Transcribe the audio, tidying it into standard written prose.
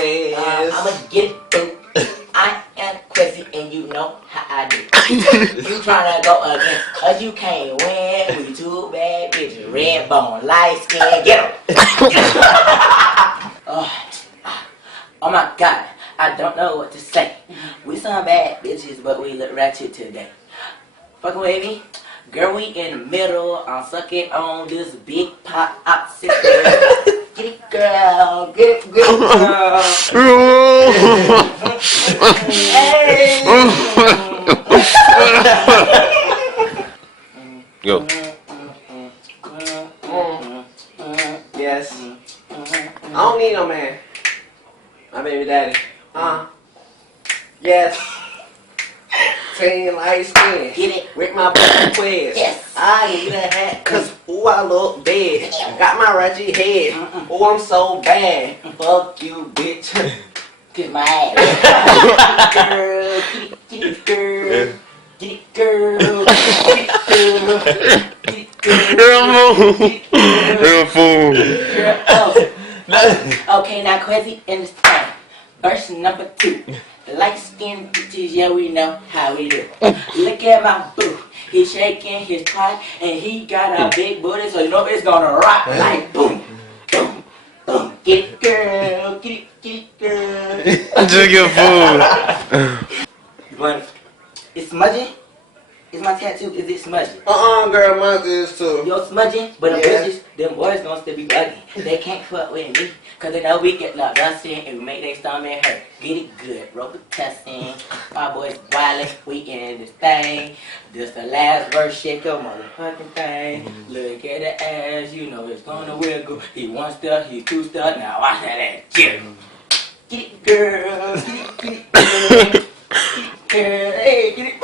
quiz. I'ma get it, boo. I am crazy and you know how I do. You tryna go against us, you can't win. We two bad bitches, red bone, light skin, get 'em. Oh my god, I don't know what to say. We some bad bitches, but we look ratchet today. Fucking with me? Girl, we in the middle, I'm sucking on this big pop popsicle. Get it, girl, get it, girl. Hey. Go. Yes. I don't need no man. My baby daddy. Yes. Team light skin. Get it. With my fucking quiz. Yes. I need a hat, cause ooh, I look bad. Got my Ratchet head. Ooh, I'm so bad. Fuck you, bitch. Get my ass. Girl, get it, girl. Get it, girl. Get it, girl. You're a fool. Girl, okay, now Quezzy in this thing. Verse number 2. Light skinned bitches, yeah, we know how we do. Look at my boo. He's shaking his pot and he got a big booty, so you know it's gonna rock like boom, boom, boom. Get it, girl. Get it, girl. Just get fool. But it's smudging? Is my tattoo, is it smudging? Girl, mine is too. You're smudging, but them Yeah. bitches, them boys gonna still be bugging. They can't fuck with me, cause they know we get like bustin' and we make their stomach hurt. Get it good, Robitussin. My boys wildin', we in this thing. This the last verse, shake your motherfucking thing. Look at the ass, you know it's gonna wiggle. He one step, he two step, now watch that ass. Get it, girl. Get it, girl. Get it, girl. Hey, get it.